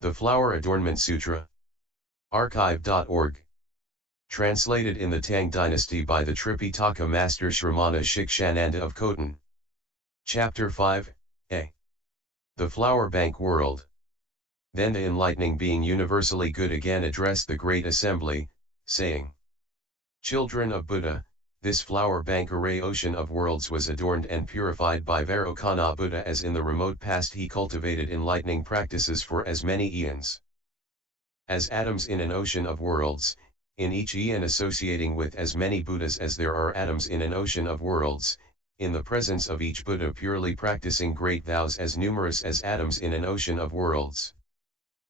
The Flower Adornment Sutra. Archive.org. Translated in the Tang Dynasty by the Tripitaka Master Shramana Shikshananda of Khotan. Chapter 5, A. The Flower Bank World. Then the enlightening being universally good again addressed the great assembly, saying, Children of Buddha, this flower bank array ocean of worlds was adorned and purified by Vairocana Buddha, as in the remote past he cultivated enlightening practices for as many eons. As atoms in an ocean of worlds, in each eon associating with as many Buddhas as there are atoms in an ocean of worlds, in the presence of each Buddha purely practicing great vows as numerous as atoms in an ocean of worlds.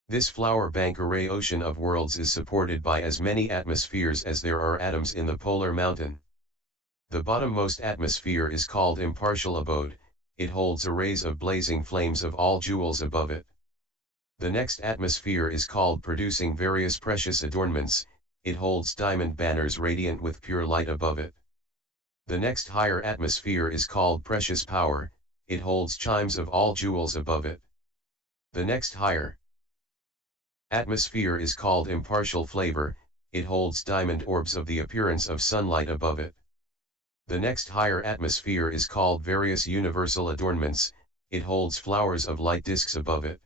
This flower bank array ocean of worlds is supported by as many atmospheres as there are atoms in the polar mountain. The bottommost atmosphere is called Impartial Abode, it holds arrays of blazing flames of all jewels above it. The next atmosphere is called Producing Various Precious Adornments, it holds diamond banners radiant with pure light above it. The next higher atmosphere is called Precious Power, it holds chimes of all jewels above it. The next higher atmosphere is called Impartial Flavor, it holds diamond orbs of the appearance of sunlight above it. The next higher atmosphere is called Various Universal Adornments, it holds flowers of light discs above it.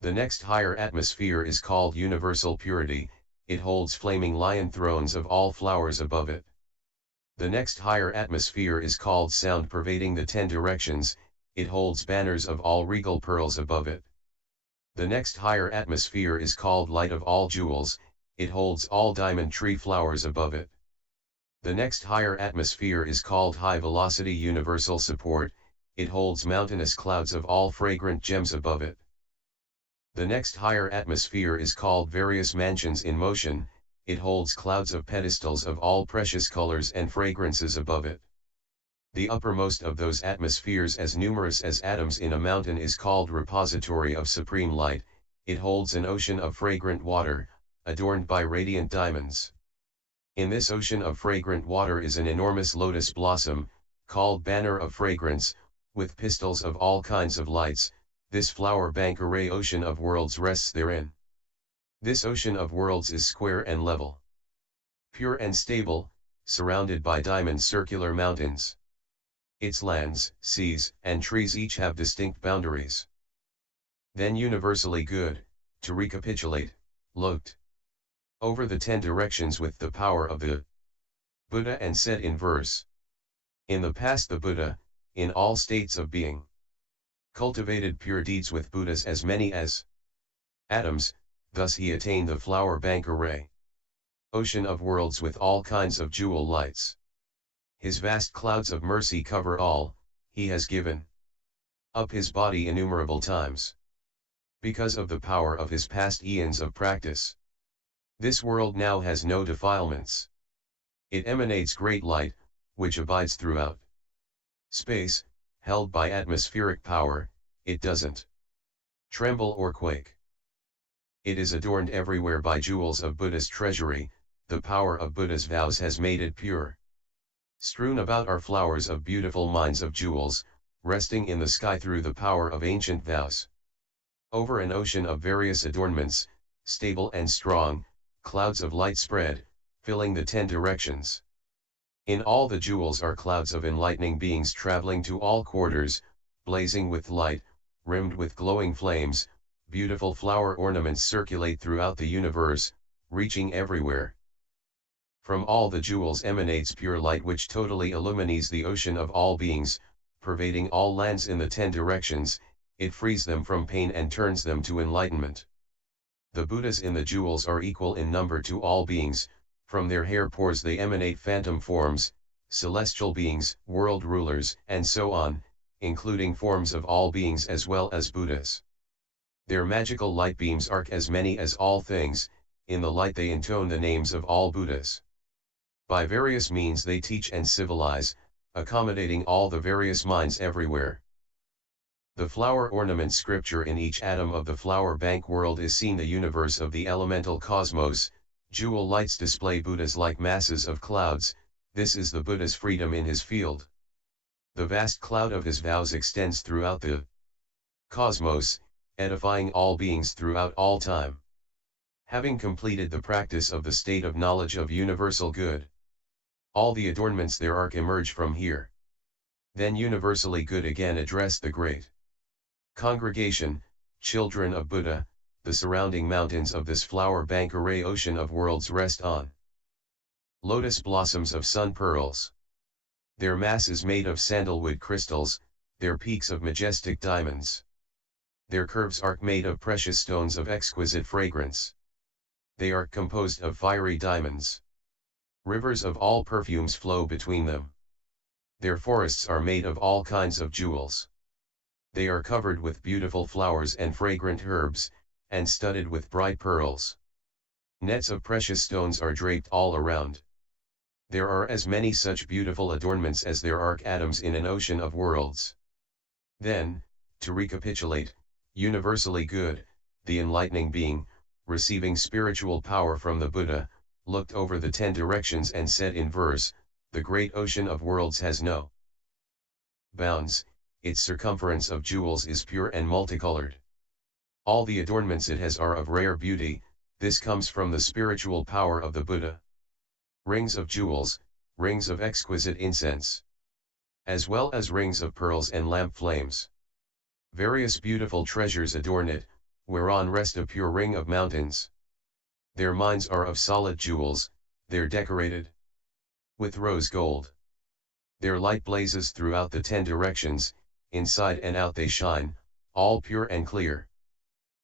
The next higher atmosphere is called Universal Purity, it holds flaming lion thrones of all flowers above it. The next higher atmosphere is called Sound pervading the 10 directions, it holds banners of all regal pearls above it. The next higher atmosphere is called Light of all jewels, it holds all diamond tree flowers above it. The next higher atmosphere is called High Velocity Universal Support, it holds mountainous clouds of all fragrant gems above it. The next higher atmosphere is called Various Mansions in Motion, it holds clouds of pedestals of all precious colors and fragrances above it. The uppermost of those atmospheres, as numerous as atoms in a mountain, is called Repository of Supreme Light, it holds an ocean of fragrant water, adorned by radiant diamonds. In this ocean of fragrant water is an enormous lotus blossom, called Banner of Fragrance, with pistils of all kinds of lights. This flower bank array ocean of worlds rests therein. This ocean of worlds is square and level, pure and stable, surrounded by diamond circular mountains. Its lands, seas, and trees each have distinct boundaries. Then universally good, to recapitulate, looked over the 10 directions with the power of the Buddha and said in verse, in the past the Buddha, in all states of being, cultivated pure deeds with Buddhas as many as atoms, thus he attained the flower bank array ocean of worlds with all kinds of jewel lights. His vast clouds of mercy cover all, he has given up his body innumerable times, because of the power of his past eons of practice. This world now has no defilements. It emanates great light, which abides throughout space, held by atmospheric power, it doesn't tremble or quake. It is adorned everywhere by jewels of Buddha's treasury, the power of Buddha's vows has made it pure. Strewn about are flowers of beautiful mines of jewels, resting in the sky through the power of ancient vows. Over an ocean of various adornments, stable and strong, clouds of light spread, filling the 10 directions. In all the jewels are clouds of enlightening beings traveling to all quarters, blazing with light, rimmed with glowing flames. Beautiful flower ornaments circulate throughout the universe, reaching everywhere. From all the jewels emanates pure light which totally illumines the ocean of all beings, pervading all lands in the 10 directions, it frees them from pain and turns them to enlightenment. The Buddhas in the jewels are equal in number to all beings, from their hair pores they emanate phantom forms, celestial beings, world rulers, and so on, including forms of all beings as well as Buddhas. Their magical light beams arc as many as all things, in the light they intone the names of all Buddhas. By various means they teach and civilize, accommodating all the various minds everywhere. The flower ornament scripture in each atom of the flower bank world is seen the universe of the elemental cosmos, jewel lights display Buddhas like masses of clouds, this is the Buddha's freedom in his field. The vast cloud of his vows extends throughout the cosmos, edifying all beings throughout all time. Having completed the practice of the state of knowledge of universal good, all the adornments there are emerge from here. Then universally good again address the great congregation, children of Buddha, the surrounding mountains of this flower bank array ocean of worlds rest on lotus blossoms of sun pearls. Their mass is made of sandalwood crystals, their peaks of majestic diamonds. Their curves are made of precious stones of exquisite fragrance. They are composed of fiery diamonds. Rivers of all perfumes flow between them. Their forests are made of all kinds of jewels. They are covered with beautiful flowers and fragrant herbs, and studded with bright pearls. Nets of precious stones are draped all around. There are as many such beautiful adornments as there are atoms in an ocean of worlds. Then, to recapitulate, universally good, the enlightening being, receiving spiritual power from the Buddha, looked over the 10 directions and said in verse, the great ocean of worlds has no bounds, its circumference of jewels is pure and multicolored. All the adornments it has are of rare beauty, this comes from the spiritual power of the Buddha. Rings of jewels, rings of exquisite incense, as well as rings of pearls and lamp flames. Various beautiful treasures adorn it, whereon rest a pure ring of mountains. Their mines are of solid jewels, they're decorated with rose gold. Their light blazes throughout the 10 directions, inside and out they shine, all pure and clear.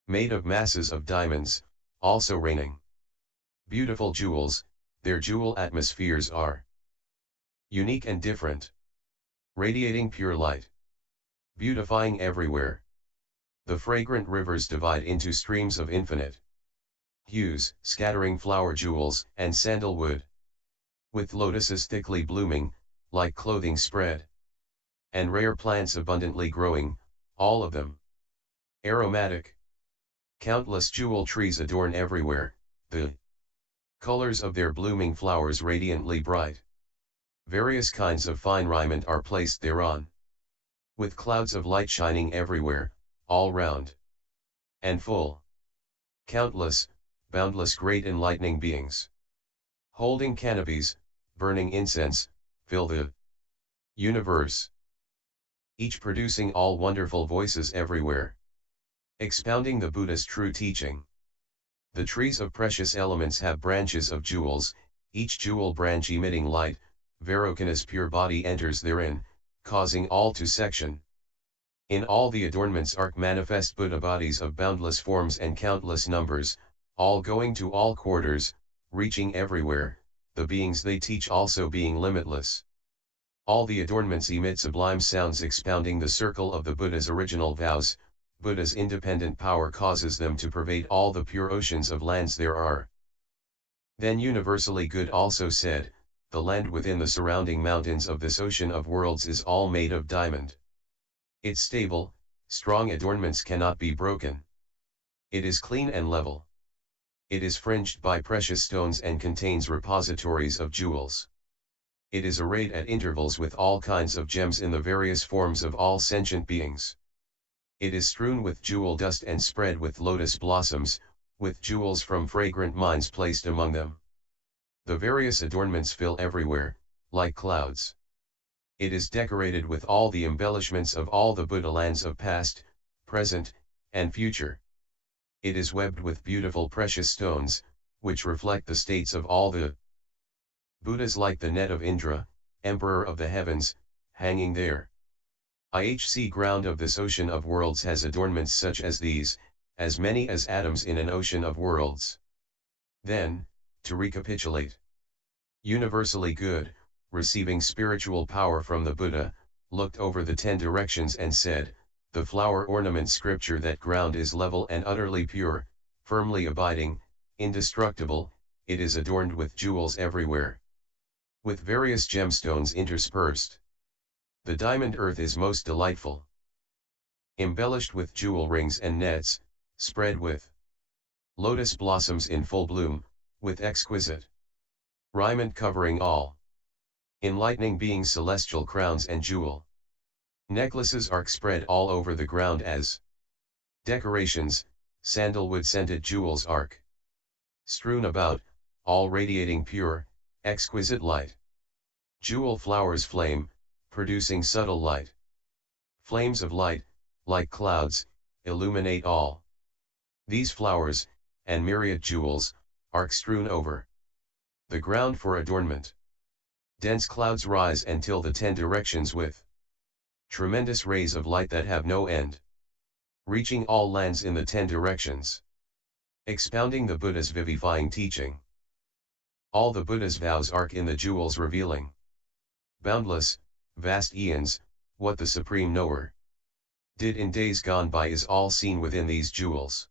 Made of masses of diamonds, also raining beautiful jewels, their jewel atmospheres are unique and different, radiating pure light, beautifying everywhere. The fragrant rivers divide into streams of infinite hues, scattering flower jewels and sandalwood, with lotuses thickly blooming, like clothing spread, and rare plants abundantly growing, all of them aromatic. Countless jewel trees adorn everywhere, the colors of their blooming flowers radiantly bright. Various kinds of fine raiment are placed thereon, with clouds of light shining everywhere, all round, and full. Countless, boundless great enlightening beings, holding canopies, burning incense, fill the universe, each producing all wonderful voices everywhere, expounding the Buddha's true teaching. The trees of precious elements have branches of jewels, each jewel branch emitting light. Vairocana's pure body enters therein, causing all to section. In all the adornments are manifest Buddha bodies of boundless forms and countless numbers, all going to all quarters, reaching everywhere, the beings they teach also being limitless. All the adornments emit sublime sounds expounding the circle of the Buddha's original vows. Buddha's independent power causes them to pervade all the pure oceans of lands there are. Then universally good also said, the land within the surrounding mountains of this ocean of worlds is all made of diamond. Its stable, strong adornments cannot be broken. It is clean and level. It is fringed by precious stones and contains repositories of jewels. It is arrayed at intervals with all kinds of gems in the various forms of all sentient beings. It is strewn with jewel dust and spread with lotus blossoms, with jewels from fragrant mines placed among them. The various adornments fill everywhere, like clouds. It is decorated with all the embellishments of all the Buddha lands of past, present, and future. It is webbed with beautiful precious stones, which reflect the states of all the Buddhas like the net of Indra, emperor of the heavens, hanging there. IHC ground of this ocean of worlds has adornments such as these, as many as atoms in an ocean of worlds. Then, to recapitulate, universally good, receiving spiritual power from the Buddha, looked over the 10 directions and said, the flower ornament scripture that ground is level and utterly pure, firmly abiding, indestructible, it is adorned with jewels everywhere, with various gemstones interspersed. The diamond earth is most delightful, embellished with jewel rings and nets, spread with lotus blossoms in full bloom, with exquisite raiment covering all enlightening beings celestial crowns and jewel necklaces are spread all over the ground as Decorations, sandalwood scented jewels arc. Strewn about, all radiating pure, exquisite light. Jewel flowers flame, producing subtle light. Flames of light, like clouds, illuminate all. These flowers, and myriad jewels, arc strewn over the ground for adornment. Dense clouds rise and till the 10 directions with tremendous rays of light that have no end, reaching all lands in the 10 directions. Expounding the Buddha's vivifying teaching. All the Buddha's vows arc in the jewels revealing boundless, vast eons, what the Supreme Knower did in days gone by is all seen within these jewels.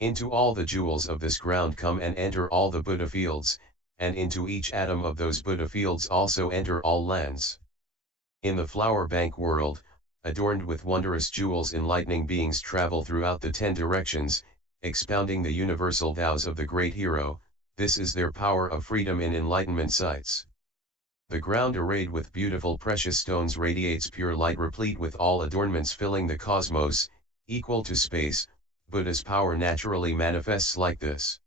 Into all the jewels of this ground come and enter all the Buddha fields, and into each atom of those Buddha fields also enter all lands. In the flower bank world, adorned with wondrous jewels, enlightening beings travel throughout the 10 directions, expounding the universal vows of the great hero. This is their power of freedom in enlightenment sites. The ground arrayed with beautiful precious stones radiates pure light, replete with all adornments filling the cosmos, equal to space. Buddha's power naturally manifests like this.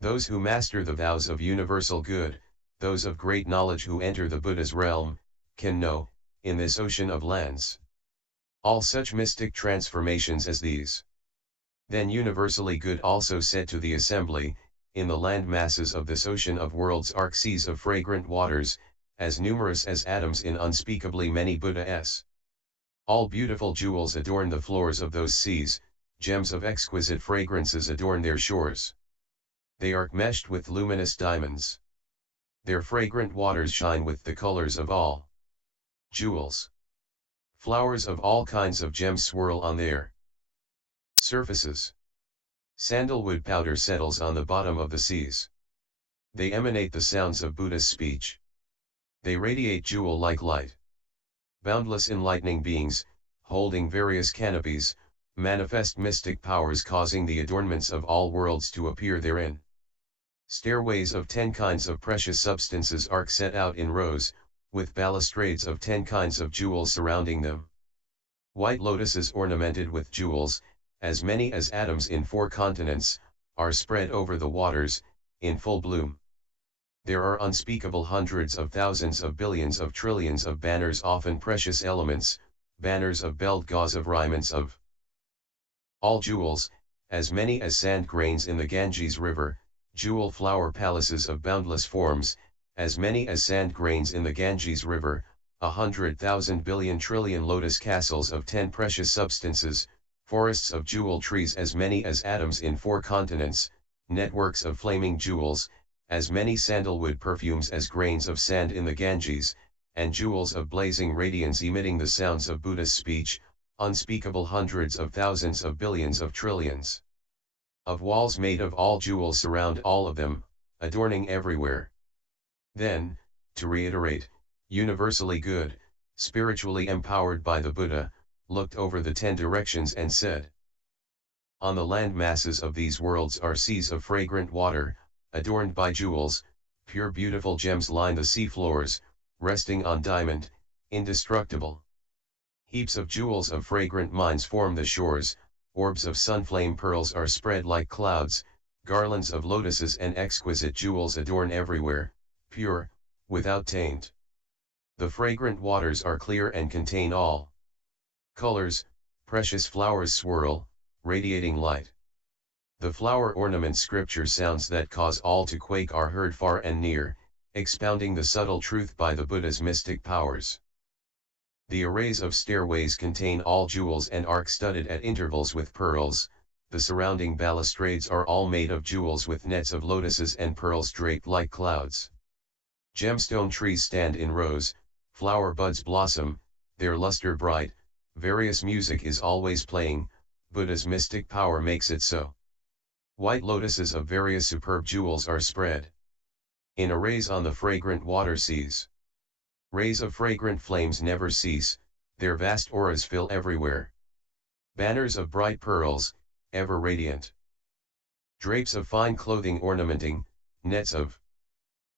Those who master the vows of universal good, those of great knowledge who enter the Buddha's realm, can know, in this ocean of lands, all such mystic transformations as these. Then universally good also said to the assembly, in the land masses of this ocean of worlds arc seas of fragrant waters, as numerous as atoms in unspeakably many Buddhas. All beautiful jewels adorn the floors of those seas, gems of exquisite fragrances adorn their shores. They are meshed with luminous diamonds. Their fragrant waters shine with the colors of all jewels. Flowers of all kinds of gems swirl on their surfaces. Sandalwood powder settles on the bottom of the seas. They emanate the sounds of Buddha's speech. They radiate jewel-like light. Boundless enlightening beings, holding various canopies, manifest mystic powers causing the adornments of all worlds to appear therein. Stairways of 10 kinds of precious substances arc set out in rows, with balustrades of 10 kinds of jewels surrounding them. White lotuses ornamented with jewels, as many as atoms in 4 continents, are spread over the waters, in full bloom. There are unspeakable hundreds of thousands of billions of trillions of banners, often precious elements, banners of belled gauze of raiments of all jewels, as many as sand grains in the Ganges River, jewel flower palaces of boundless forms, as many as sand grains in the Ganges River, 100,000 billion trillion lotus castles of 10 precious substances, forests of jewel trees as many as atoms in 4 continents, networks of flaming jewels, as many sandalwood perfumes as grains of sand in the Ganges, and jewels of blazing radiance emitting the sounds of Buddha's speech, unspeakable hundreds of thousands of billions of trillions of walls made of all jewels surround all of them, adorning everywhere. Then, to reiterate, universally good, spiritually empowered by the Buddha, looked over the 10 directions and said, on the land masses of these worlds are seas of fragrant water, adorned by jewels, pure beautiful gems line the sea floors, resting on diamond, indestructible. Heaps of jewels of fragrant mines form the shores, orbs of sunflame pearls are spread like clouds, garlands of lotuses and exquisite jewels adorn everywhere, pure, without taint. The fragrant waters are clear and contain all colors, precious flowers swirl, radiating light. The flower ornament scripture sounds that cause all to quake are heard far and near, expounding the subtle truth by the Buddha's mystic powers. The arrays of stairways contain all jewels and arc studded at intervals with pearls, the surrounding balustrades are all made of jewels with nets of lotuses and pearls draped like clouds. Gemstone trees stand in rows, flower buds blossom, their luster bright, various music is always playing, Buddha's mystic power makes it so. White lotuses of various superb jewels are spread in arrays on the fragrant water seas. Rays of fragrant flames never cease, their vast auras fill everywhere. Banners of bright pearls, ever radiant. Drapes of fine clothing ornamenting, nets of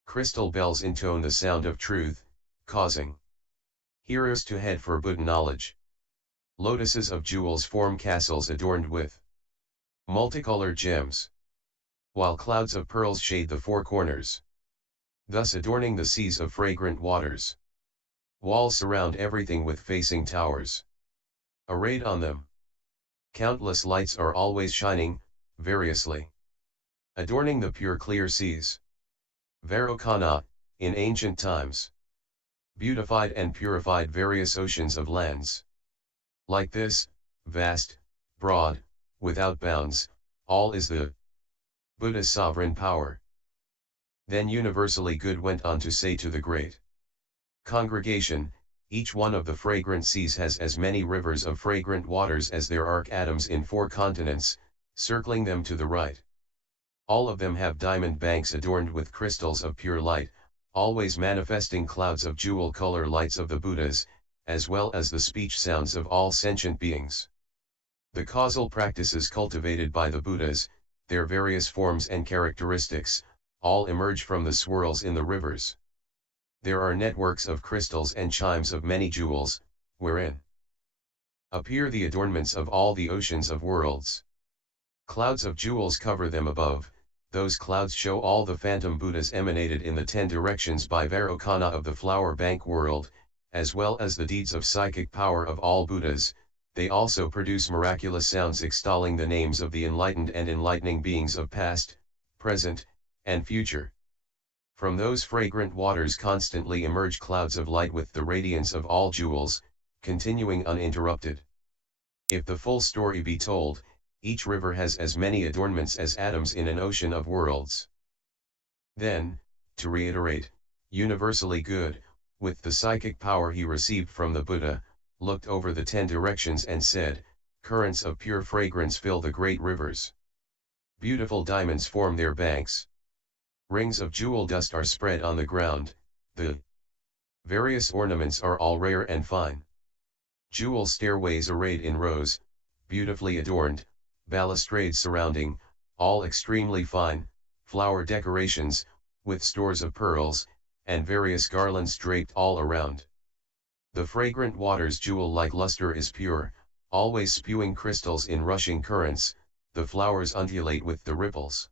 crystal bells intone the sound of truth, causing hearers to head for Buddha knowledge. Lotuses of jewels form castles adorned with multicolored gems, while clouds of pearls shade the four corners, thus adorning the seas of fragrant waters. Walls surround everything with facing towers. Arrayed on them, countless lights are always shining, variously, adorning the pure clear seas. Varokana, in ancient times, beautified and purified various oceans of lands. Like this, vast, broad, without bounds, all is the Buddha's sovereign power. Then universally good went on to say to the great congregation, each one of the fragrant seas has as many rivers of fragrant waters as there are atoms in four continents, circling them to the right. All of them have diamond banks adorned with crystals of pure light, always manifesting clouds of jewel color lights of the Buddhas, as well as the speech sounds of all sentient beings. The causal practices cultivated by the Buddhas, their various forms and characteristics, all emerge from the swirls in the rivers. There are networks of crystals and chimes of many jewels, wherein appear the adornments of all the oceans of worlds. Clouds of jewels cover them above. Those clouds show all the phantom Buddhas emanated in the 10 directions by Varokana of the flower bank world, as well as the deeds of psychic power of all Buddhas. They also produce miraculous sounds extolling the names of the enlightened and enlightening beings of past, present, and future. From those fragrant waters constantly emerge clouds of light with the radiance of all jewels, continuing uninterrupted. If the full story be told, each river has as many adornments as atoms in an ocean of worlds. Then, to reiterate, universally good, with the psychic power he received from the Buddha, looked over the 10 directions and said, currents of pure fragrance fill the great rivers. Beautiful diamonds form their banks. Rings of jewel dust are spread on the ground, the various ornaments are all rare and fine. Jewel stairways arrayed in rows, beautifully adorned, balustrades surrounding, all extremely fine, flower decorations, with stores of pearls, and various garlands draped all around. The fragrant water's jewel-like luster is pure, always spewing crystals in rushing currents, the flowers undulate with the ripples,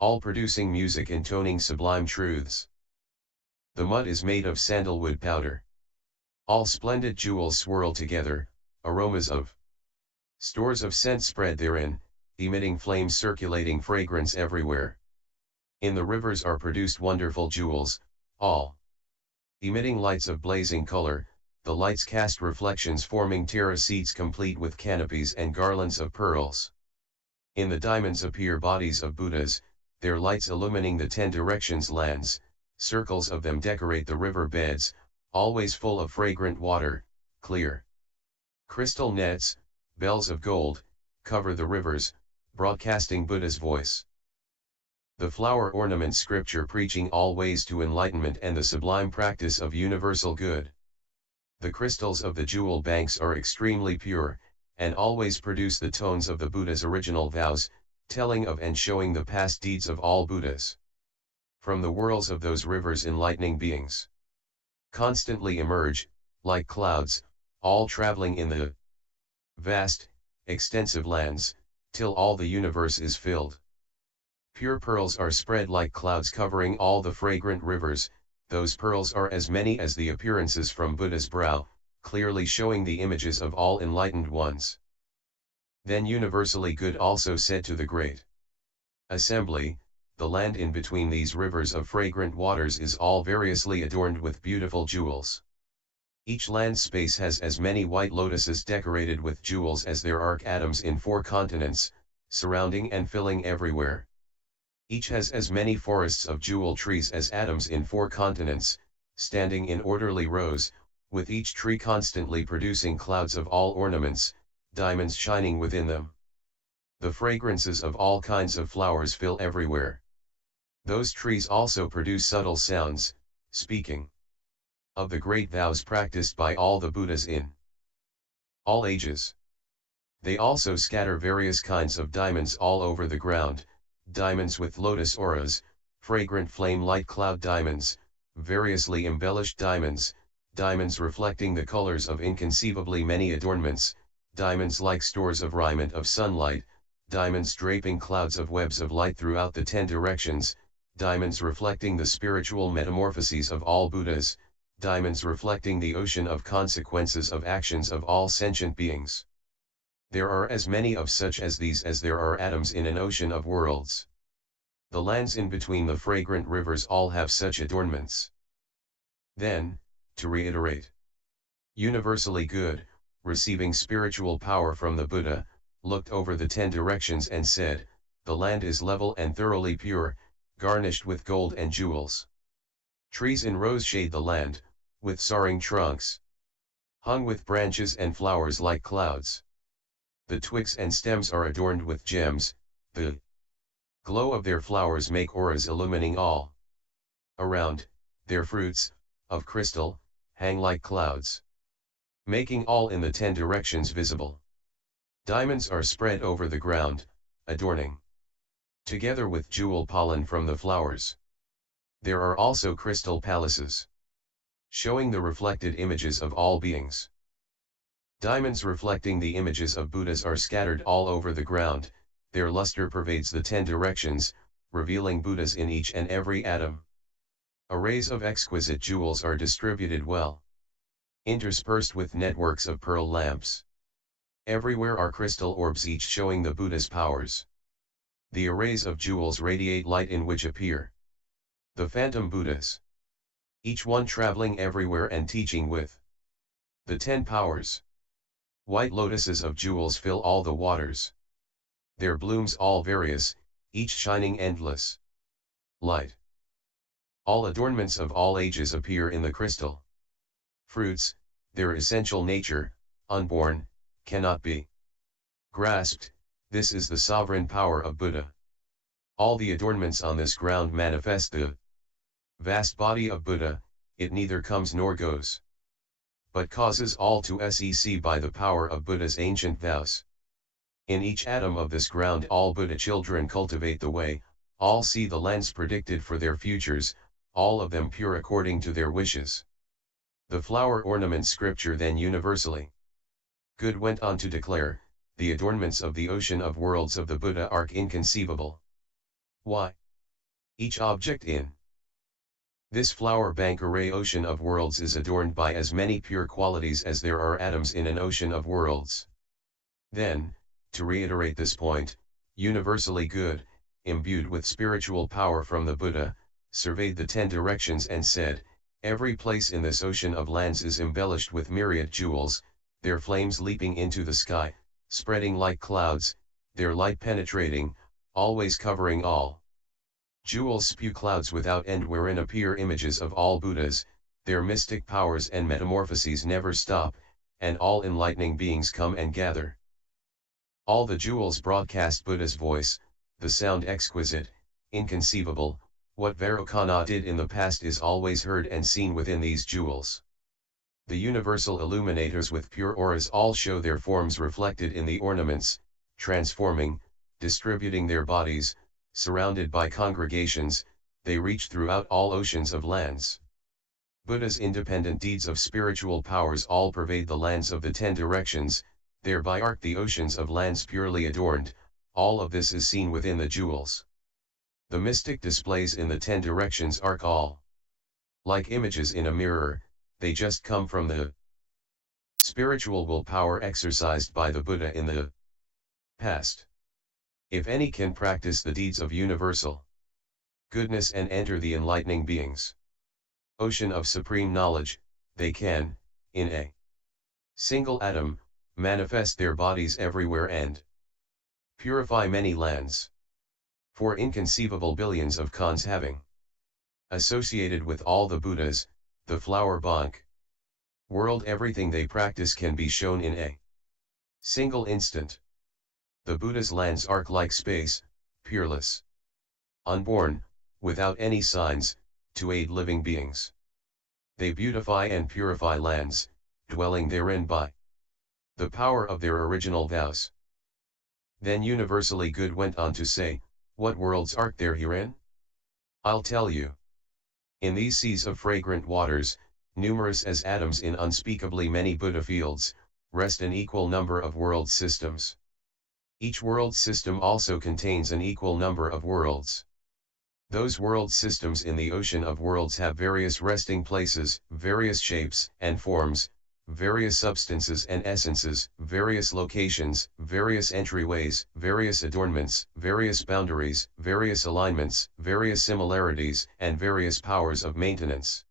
all producing music intoning sublime truths. The mud is made of sandalwood powder. All splendid jewels swirl together, aromas of stores of scent spread therein, emitting flames circulating fragrance everywhere. In the rivers are produced wonderful jewels, all emitting lights of blazing color. The lights cast reflections forming terra seats complete with canopies and garlands of pearls. In the diamonds appear bodies of Buddhas, their lights illumining the 10 directions lands, circles of them decorate the river beds, always full of fragrant water, clear. Crystal nets, bells of gold, cover the rivers, broadcasting Buddha's voice. The flower ornament scripture preaching all ways to enlightenment and the sublime practice of universal good. The crystals of the jewel banks are extremely pure, and always produce the tones of the Buddha's original vows, telling of and showing the past deeds of all Buddhas. From the whirls of those rivers enlightening beings constantly emerge, like clouds, all traveling in the vast, extensive lands, till all the universe is filled. Pure pearls are spread like clouds covering all the fragrant rivers. Those pearls are as many as the appearances from Buddha's brow, clearly showing the images of all enlightened ones. Then universally good also said to the great assembly, the land in between these rivers of fragrant waters is all variously adorned with beautiful jewels. Each land space has as many white lotuses decorated with jewels as there are atoms in 4 continents, surrounding and filling everywhere. Each has as many forests of jewel trees as atoms in 4 continents, standing in orderly rows, with each tree constantly producing clouds of all ornaments, diamonds shining within them. The fragrances of all kinds of flowers fill everywhere. Those trees also produce subtle sounds, speaking of the great vows practiced by all the Buddhas in all ages. They also scatter various kinds of diamonds all over the ground, diamonds with lotus auras, fragrant flame light cloud diamonds, variously embellished diamonds, diamonds reflecting the colors of inconceivably many adornments, diamonds like stores of raiment of sunlight, diamonds draping clouds of webs of light throughout the 10 directions, diamonds reflecting the spiritual metamorphoses of all Buddhas, diamonds reflecting the ocean of consequences of actions of all sentient beings. There are as many of such as these as there are atoms in an ocean of worlds. The lands in between the fragrant rivers all have such adornments. Then, to reiterate, universally good, receiving spiritual power from the Buddha, looked over the 10 directions and said, the land is level and thoroughly pure, garnished with gold and jewels. Trees in rows shade the land, with soaring trunks, hung with branches and flowers like clouds. The twigs and stems are adorned with gems, the glow of their flowers make auras illumining all around. Their fruits, of crystal, hang like clouds, making all in the 10 directions visible. Diamonds are spread over the ground, adorning, together with jewel pollen from the flowers. There are also crystal palaces, showing the reflected images of all beings. Diamonds reflecting the images of Buddhas are scattered all over the ground, their luster pervades the 10 directions, revealing Buddhas in each and every atom. Arrays of exquisite jewels are distributed well, interspersed with networks of pearl lamps. Everywhere are crystal orbs each showing the Buddha's powers. The arrays of jewels radiate light in which appear the phantom Buddhas, each one traveling everywhere and teaching with the 10 powers. White lotuses of jewels fill all the waters. Their blooms all various, each shining endless light. All adornments of all ages appear in the crystal. Fruits, their essential nature, unborn, cannot be grasped. This is the sovereign power of Buddha. All the adornments on this ground manifest the vast body of Buddha. It neither comes nor goes, but causes all to sec by the power of Buddha's ancient vows. In each atom of this ground all Buddha children cultivate the way, all see the lands predicted for their futures, all of them pure according to their wishes. The flower ornament scripture then universally good went on to declare, the adornments of the ocean of worlds of the Buddha are inconceivable. Why? Each object in this flower bank array ocean of worlds is adorned by as many pure qualities as there are atoms in an ocean of worlds. Then, to reiterate this point, universally good, imbued with spiritual power from the Buddha, surveyed the 10 directions and said, every place in this ocean of lands is embellished with myriad jewels, their flames leaping into the sky, spreading like clouds, their light penetrating, always covering all. Jewels spew clouds without end wherein appear images of all Buddhas, their mystic powers and metamorphoses never stop, and all enlightening beings come and gather. All the jewels broadcast Buddha's voice, the sound exquisite, inconceivable. What Vairocana did in the past is always heard and seen within these jewels. The universal illuminators with pure auras all show their forms reflected in the ornaments, transforming, distributing their bodies, surrounded by congregations, they reach throughout all oceans of lands. Buddha's independent deeds of spiritual powers all pervade the lands of the 10 directions, thereby arc the oceans of lands purely adorned. All of this is seen within the jewels. The mystic displays in the 10 directions arc all like images in a mirror, they just come from the spiritual willpower exercised by the Buddha in the past. If any can practice the deeds of universal goodness and enter the enlightening beings' ocean of supreme knowledge, they can, in a single atom, manifest their bodies everywhere and purify many lands. For inconceivable billions of cons having associated with all the Buddhas, the flower bank world, everything they practice can be shown in a single instant. The Buddha's lands arc like space, peerless, unborn, without any signs, to aid living beings. They beautify and purify lands, dwelling therein by the power of their original vows. Then universally good went on to say, what worlds arc there herein? I'll tell you. In these seas of fragrant waters, numerous as atoms in unspeakably many Buddha fields, rest an equal number of world systems. Each world system also contains an equal number of worlds. Those world systems in the ocean of worlds have various resting places, various shapes and forms, various substances and essences, various locations, various entryways, various adornments, various boundaries, various alignments, various similarities, and various powers of maintenance.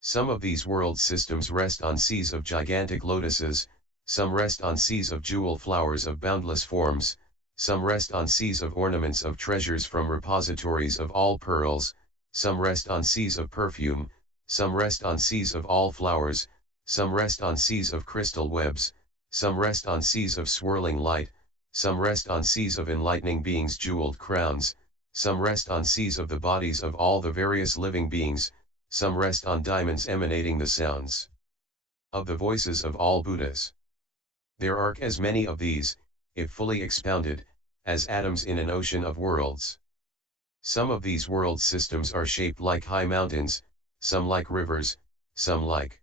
Some of these world systems rest on seas of gigantic lotuses, some rest on seas of jewel flowers of boundless forms, some rest on seas of ornaments of treasures from repositories of all pearls, some rest on seas of perfume, some rest on seas of all flowers, some rest on seas of crystal webs, some rest on seas of swirling light, some rest on seas of enlightening beings' jeweled crowns, some rest on seas of the bodies of all the various living beings, some rest on diamonds emanating the sounds of the voices of all Buddhas. There are as many of these, if fully expounded, as atoms in an ocean of worlds. Some of these world systems are shaped like high mountains, some like rivers, some like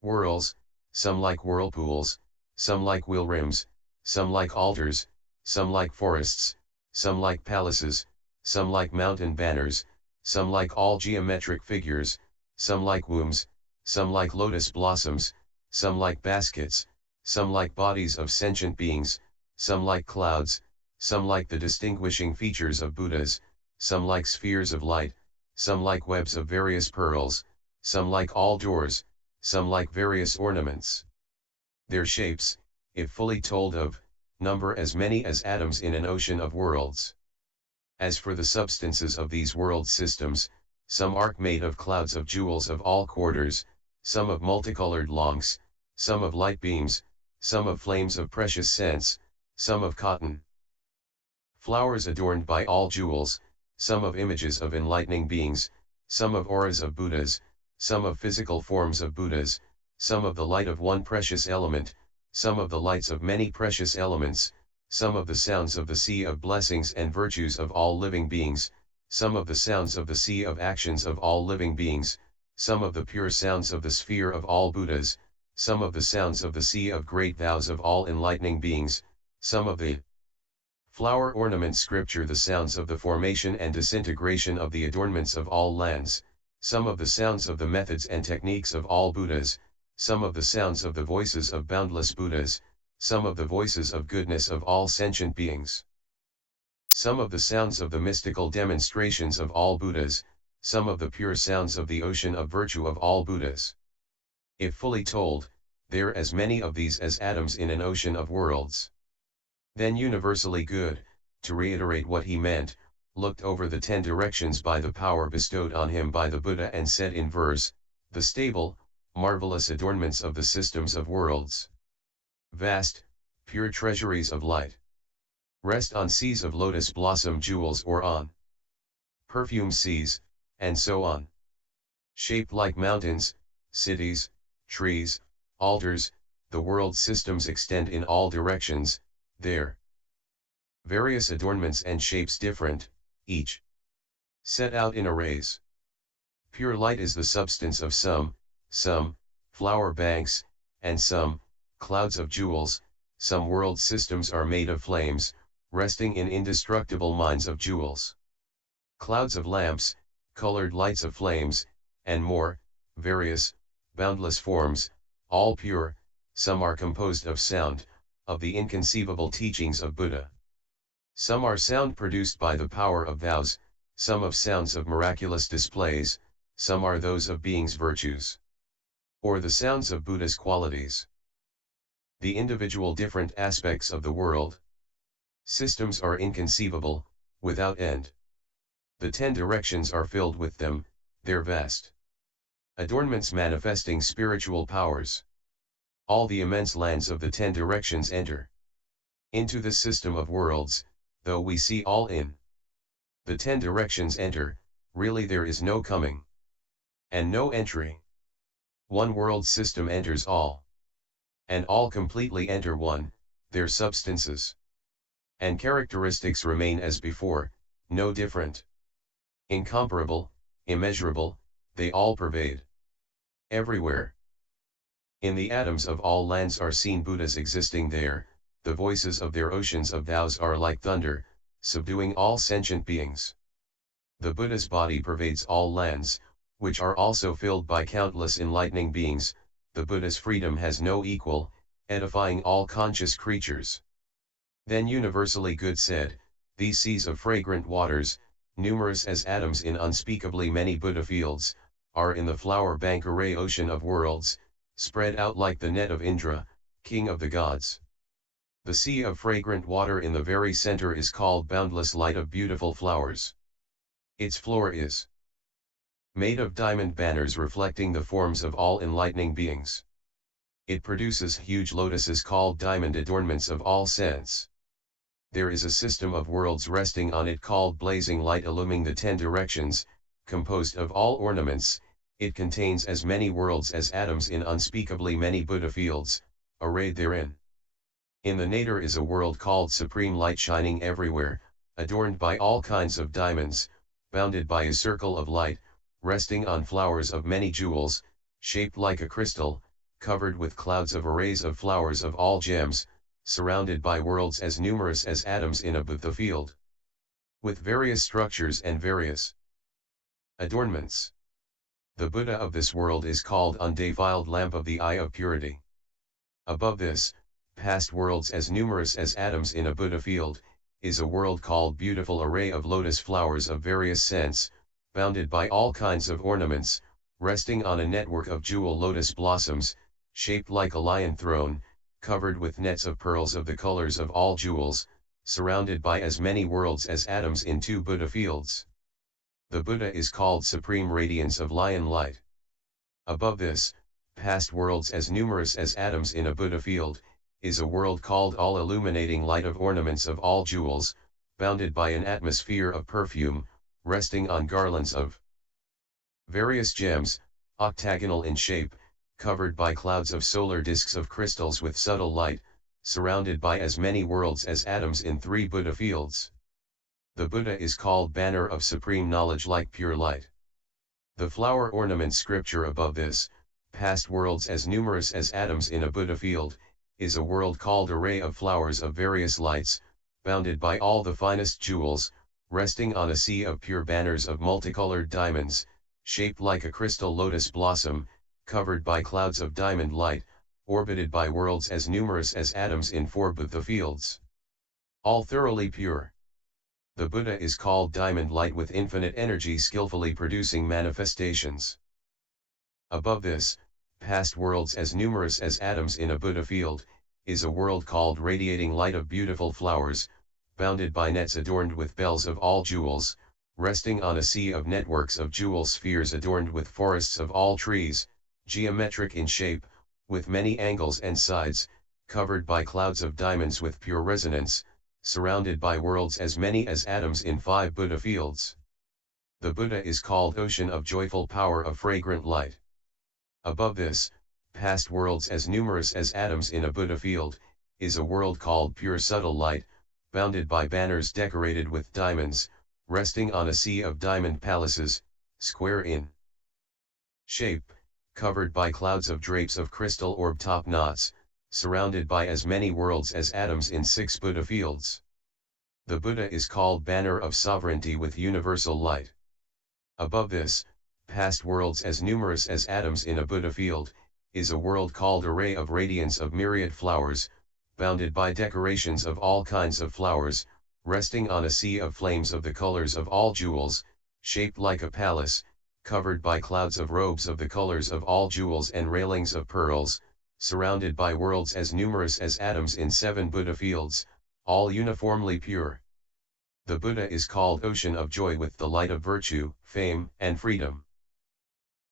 whirls, some like whirlpools, some like wheel rims, some like altars, some like forests, some like palaces, some like mountain banners, some like all geometric figures, some like wombs, some like lotus blossoms, some like baskets, some like bodies of sentient beings, some like clouds, some like the distinguishing features of Buddhas, some like spheres of light, some like webs of various pearls, some like all doors, some like various ornaments. Their shapes, if fully told of, number as many as atoms in an ocean of worlds. As for the substances of these world systems, some are made of clouds of jewels of all quarters, some of multicolored longs, some of light beams, some of flames of precious scents, some of cotton flowers adorned by all jewels, some of images of enlightening beings, some of auras of Buddhas, some of physical forms of Buddhas, some of the light of one precious element, some of the lights of many precious elements, some of the sounds of the sea of blessings and virtues of all living beings, some of the sounds of the sea of actions of all living beings, some of the pure sounds of the sphere of all Buddhas, some of the sounds of the sea of great vows of all enlightening beings, some of the flower ornament scripture, the sounds of the formation and disintegration of the adornments of all lands, some of the sounds of the methods and techniques of all Buddhas, some of the sounds of the voices of boundless Buddhas, some of the voices of goodness of all sentient beings, some of the sounds of the mystical demonstrations of all Buddhas, some of the pure sounds of the ocean of virtue of all Buddhas. If fully told, there are as many of these as atoms in an ocean of worlds. Then universally good, to reiterate what he meant, looked over the 10 directions by the power bestowed on him by the Buddha and said in verse, the stable, marvelous adornments of the systems of worlds. Vast, pure treasuries of light. Rest on seas of lotus blossom jewels or on perfume seas, and so on. Shaped like mountains, cities, trees, altars, the world systems extend in all directions, their various adornments and shapes different, each set out in arrays. Pure light is the substance of some flower banks, and some clouds of jewels. Some world systems are made of flames, resting in indestructible mines of jewels. Clouds of lamps, colored lights of flames, and more, various, boundless forms, all pure. Some are composed of sound, of the inconceivable teachings of Buddha. Some are sound produced by the power of vows, some of sounds of miraculous displays, some are those of beings' virtues, or the sounds of Buddha's qualities. The individual different aspects of the world systems are inconceivable, without end. The 10 directions are filled with them, their vast adornments manifesting spiritual powers. All the immense lands of the 10 directions enter into the system of worlds, though we see all in the 10 directions enter, really there is no coming and no entry. One world system enters all, and all completely enter one, their substances and characteristics remain as before, no different. Incomparable, immeasurable, they all pervade. Everywhere. In the atoms of all lands are seen Buddhas existing there, the voices of their oceans of vows are like thunder, subduing all sentient beings. The Buddha's body pervades all lands, which are also filled by countless enlightening beings. The Buddha's freedom has no equal, edifying all conscious creatures. Then universally good said, these seas of fragrant waters, numerous as atoms in unspeakably many Buddha fields, are in the flower bank array ocean of worlds, spread out like the net of Indra, king of the gods. The sea of fragrant water in the very center is called boundless light of beautiful flowers. Its floor is made of diamond banners reflecting the forms of all enlightening beings. It produces huge lotuses called diamond adornments of all scents. There is a system of worlds resting on it called blazing light illumining the 10 directions, composed of all ornaments. It contains as many worlds as atoms in unspeakably many Buddha fields, arrayed therein. In the nadir is a world called supreme light shining everywhere, adorned by all kinds of diamonds, bounded by a circle of light, resting on flowers of many jewels, shaped like a crystal, covered with clouds of arrays of flowers of all gems, surrounded by worlds as numerous as atoms in a Buddha field, with various structures and various adornments. The Buddha of this world is called undefiled lamp of the eye of purity. Above this, past worlds as numerous as atoms in a Buddha field, is a world called beautiful array of lotus flowers of various scents, bounded by all kinds of ornaments, resting on a network of jewel lotus blossoms, shaped like a lion throne, covered with nets of pearls of the colors of all jewels, surrounded by as many worlds as atoms in 2 Buddha fields. The Buddha is called supreme radiance of lion light. Above this, past worlds as numerous as atoms in a Buddha field, is a world called all illuminating light of ornaments of all jewels, bounded by an atmosphere of perfume, resting on garlands of various gems, octagonal in shape, covered by clouds of solar disks of crystals with subtle light, surrounded by as many worlds as atoms in 3 Buddha fields. The Buddha is called banner of supreme knowledge like pure light. The flower ornament scripture above this, past worlds as numerous as atoms in a Buddha field, is a world called array of flowers of various lights, bounded by all the finest jewels, resting on a sea of pure banners of multicolored diamonds, shaped like a crystal lotus blossom, covered by clouds of diamond light, orbited by worlds as numerous as atoms in 4 Buddha fields. All thoroughly pure. The Buddha is called diamond light with infinite energy skillfully producing manifestations. Above this, past worlds as numerous as atoms in a Buddha field, is a world called radiating light of beautiful flowers, bounded by nets adorned with bells of all jewels, resting on a sea of networks of jewel spheres adorned with forests of all trees, geometric in shape, with many angles and sides, covered by clouds of diamonds with pure resonance, surrounded by worlds as many as atoms in 5 Buddha fields. The Buddha is called ocean of joyful power of fragrant light. Above this, past worlds as numerous as atoms in a Buddha field, is a world called pure subtle light, bounded by banners decorated with diamonds, resting on a sea of diamond palaces, square in shape, covered by clouds of drapes of crystal orb top knots, surrounded by as many worlds as atoms in 6 Buddha fields. The Buddha is called banner of sovereignty with universal light. Above this, past worlds as numerous as atoms in a Buddha field, is a world called array of radiance of myriad flowers, bounded by decorations of all kinds of flowers, resting on a sea of flames of the colors of all jewels, shaped like a palace, covered by clouds of robes of the colors of all jewels and railings of pearls, surrounded by worlds as numerous as atoms in 7 Buddha fields, all uniformly pure. The Buddha is called ocean of joy with the light of virtue, fame, and freedom.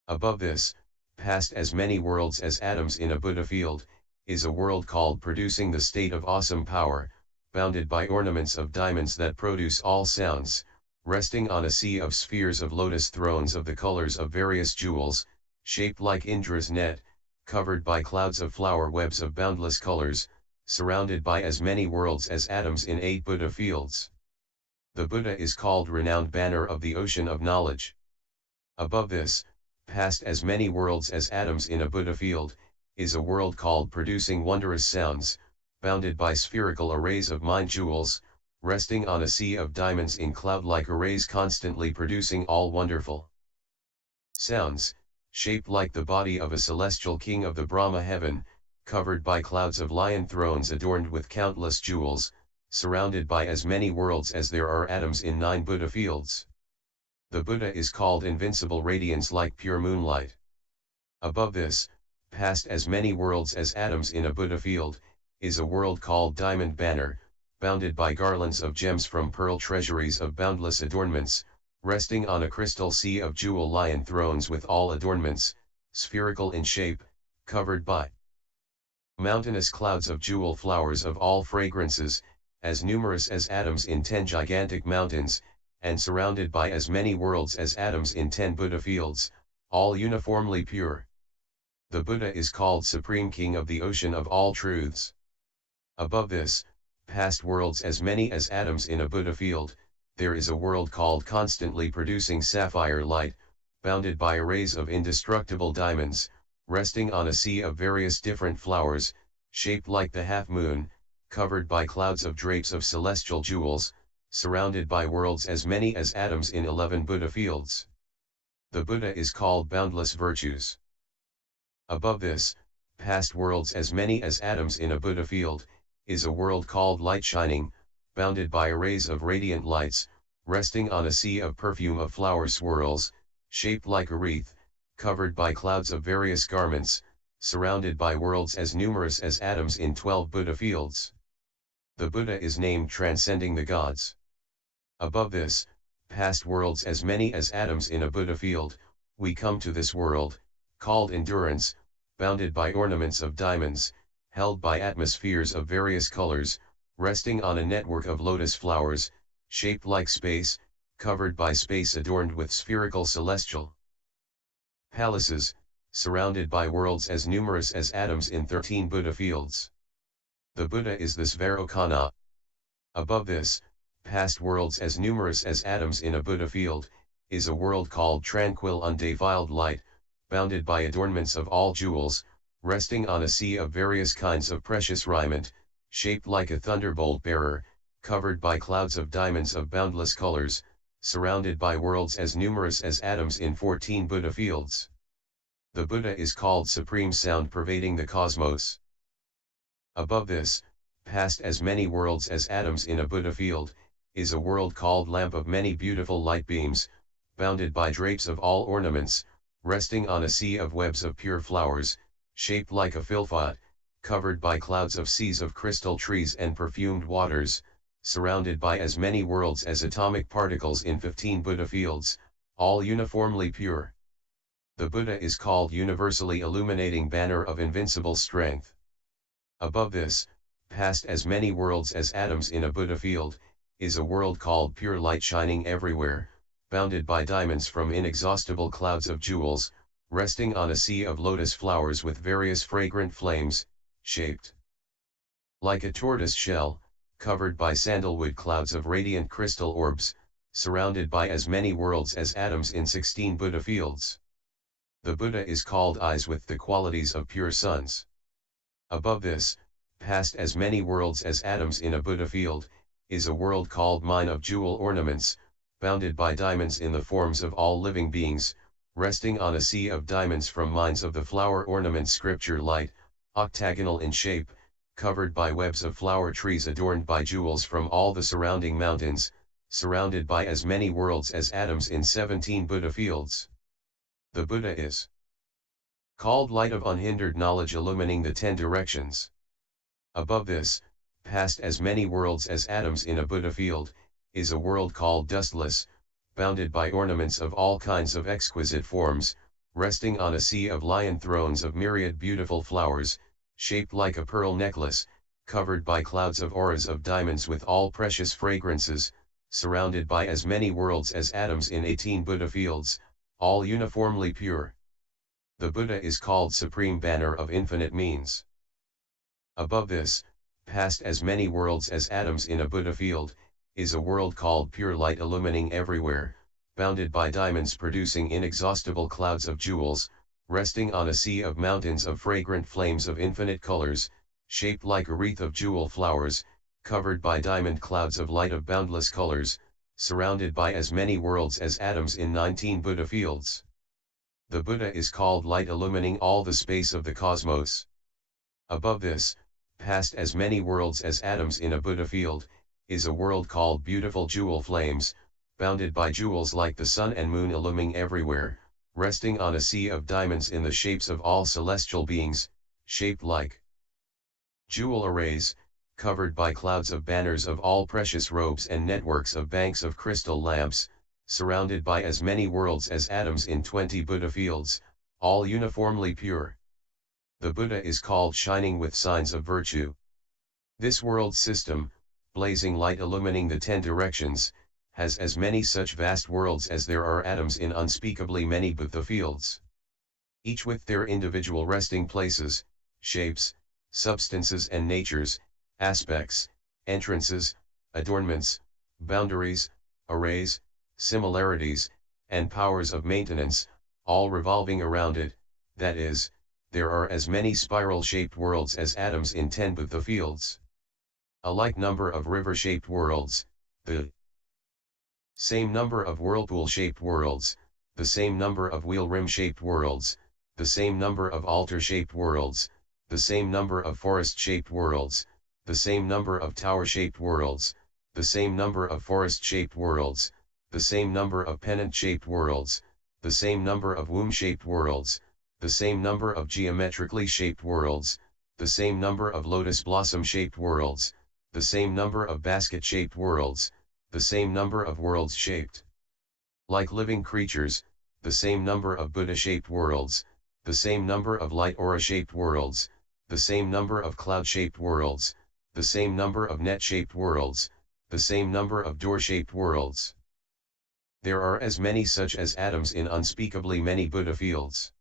Above this, past as many worlds as atoms in a Buddha field, is a world called producing the state of awesome power, bounded by ornaments of diamonds that produce all sounds, resting on a sea of spheres of lotus thrones of the colors of various jewels, shaped like Indra's net, covered by clouds of flower webs of boundless colors, surrounded by as many worlds as atoms in 8 Buddha fields. The Buddha is called renowned banner of the ocean of knowledge. Above this, past as many worlds as atoms in a Buddha field, is a world called producing wondrous sounds, bounded by spherical arrays of mind jewels, resting on a sea of diamonds in cloud-like arrays constantly producing all wonderful sounds, shaped like the body of a celestial king of the Brahma heaven, covered by clouds of lion thrones adorned with countless jewels, surrounded by as many worlds as there are atoms in 9 Buddha fields. The Buddha is called invincible radiance like pure moonlight. Above this, past as many worlds as atoms in a Buddha field, is a world called diamond banner, bounded by garlands of gems from pearl treasuries of boundless adornments, resting on a crystal sea of jewel lion thrones with all adornments, spherical in shape, covered by mountainous clouds of jewel flowers of all fragrances, as numerous as atoms in 10 gigantic mountains, and surrounded by as many worlds as atoms in 10 Buddha fields, all uniformly pure. The Buddha is called Supreme King of the Ocean of all truths. Above this, past worlds as many as atoms in a Buddha field, there is a world called constantly producing sapphire light, bounded by arrays of indestructible diamonds, resting on a sea of various different flowers, shaped like the half-moon, covered by clouds of drapes of celestial jewels, surrounded by worlds as many as atoms in 11 Buddha fields. The Buddha is called boundless virtues. Above this, past worlds as many as atoms in a Buddha field, is a world called light shining, bounded by arrays of radiant lights, resting on a sea of perfume of flower swirls, shaped like a wreath, covered by clouds of various garments, surrounded by worlds as numerous as atoms in 12 Buddha fields. The Buddha is named transcending the gods. Above this, past worlds as many as atoms in a Buddha field, we come to this world, called endurance, bounded by ornaments of diamonds, held by atmospheres of various colors, resting on a network of lotus flowers, shaped like space, covered by space adorned with spherical celestial palaces, surrounded by worlds as numerous as atoms in 13 Buddha fields. The Buddha is the Svarokana. Above this, past worlds as numerous as atoms in a Buddha field, is a world called tranquil undefiled light, bounded by adornments of all jewels, resting on a sea of various kinds of precious raiment, shaped like a thunderbolt bearer, covered by clouds of diamonds of boundless colors, surrounded by worlds as numerous as atoms in 14 Buddha fields. The Buddha is called Supreme Sound pervading the cosmos. Above this, past as many worlds as atoms in a Buddha field, is a world called Lamp of many beautiful light beams, bounded by drapes of all ornaments, resting on a sea of webs of pure flowers, shaped like a philpot, covered by clouds of seas of crystal trees and perfumed waters, surrounded by as many worlds as atomic particles in 15 Buddha fields, all uniformly pure. The Buddha is called universally illuminating banner of invincible strength. Above this, past as many worlds as atoms in a Buddha field, is a world called pure light shining everywhere, bounded by diamonds from inexhaustible clouds of jewels, resting on a sea of lotus flowers with various fragrant flames, shaped like a tortoise shell, covered by sandalwood clouds of radiant crystal orbs, surrounded by as many worlds as atoms in 16 Buddha fields. The Buddha is called eyes with the qualities of pure suns. Above this, past as many worlds as atoms in a Buddha field, is a world called mine of jewel ornaments, bounded by diamonds in the forms of all living beings, resting on a sea of diamonds from mines of the flower ornament scripture light, octagonal in shape, covered by webs of flower trees adorned by jewels from all the surrounding mountains, surrounded by as many worlds as atoms in 17 Buddha fields. The Buddha is called light of unhindered knowledge illumining the 10 directions. Above this, past as many worlds as atoms in a Buddha field, is a world called dustless, bounded by ornaments of all kinds of exquisite forms, resting on a sea of lion thrones of myriad beautiful flowers, shaped like a pearl necklace, covered by clouds of auras of diamonds with all precious fragrances, surrounded by as many worlds as atoms in 18 Buddha fields, all uniformly pure. The Buddha is called Supreme Banner of Infinite Means. Above this, past as many worlds as atoms in a Buddha field, is a world called pure light illumining everywhere, bounded by diamonds producing inexhaustible clouds of jewels, resting on a sea of mountains of fragrant flames of infinite colors, shaped like a wreath of jewel flowers, covered by diamond clouds of light of boundless colors, surrounded by as many worlds as atoms in 19 Buddha fields. The Buddha is called light illumining all the space of the cosmos. Above this, past as many worlds as atoms in a Buddha field, is a world called beautiful jewel flames, bounded by jewels like the sun and moon illumining everywhere, resting on a sea of diamonds in the shapes of all celestial beings, shaped like jewel arrays, covered by clouds of banners of all precious robes and networks of banks of crystal lamps, surrounded by as many worlds as atoms in 20 Buddha fields, all uniformly pure. The Buddha is called shining with signs of virtue. This world system, blazing light illumining the 10 directions, has as many such vast worlds as there are atoms in unspeakably many Buddha fields. Each with their individual resting places, shapes, substances and natures, aspects, entrances, adornments, boundaries, arrays, similarities, and powers of maintenance, all revolving around it. That is, there are as many spiral-shaped worlds as atoms in 10 Buddha fields. A like number of river-shaped worlds, the same number of whirlpool-shaped worlds, the same number of wheel rim-shaped worlds, the same number of altar-shaped worlds, the same number of forest-shaped worlds, the same number of tower-shaped worlds, the same number of forest-shaped worlds, the same number of pennant-shaped worlds, the same number of womb-shaped worlds, the same number of geometrically shaped worlds, the same number of lotus blossom-shaped worlds, the same number of basket-shaped worlds, the same number of worlds shaped like living creatures, the same number of Buddha-shaped worlds, the same number of light aura-shaped worlds, the same number of cloud-shaped worlds, the same number of net-shaped worlds, the same number of door-shaped worlds. There are as many such as atoms in unspeakably many Buddha fields.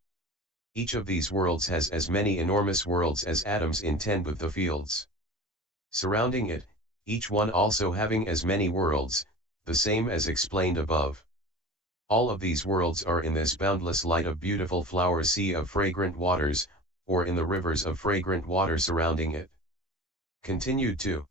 Each of these worlds has as many enormous worlds as atoms in 10 Buddha fields. Surrounding it, each one also having as many worlds, the same as explained above. All of these worlds are in this boundless light of beautiful flower sea of fragrant waters, or in the rivers of fragrant water surrounding it. Continued to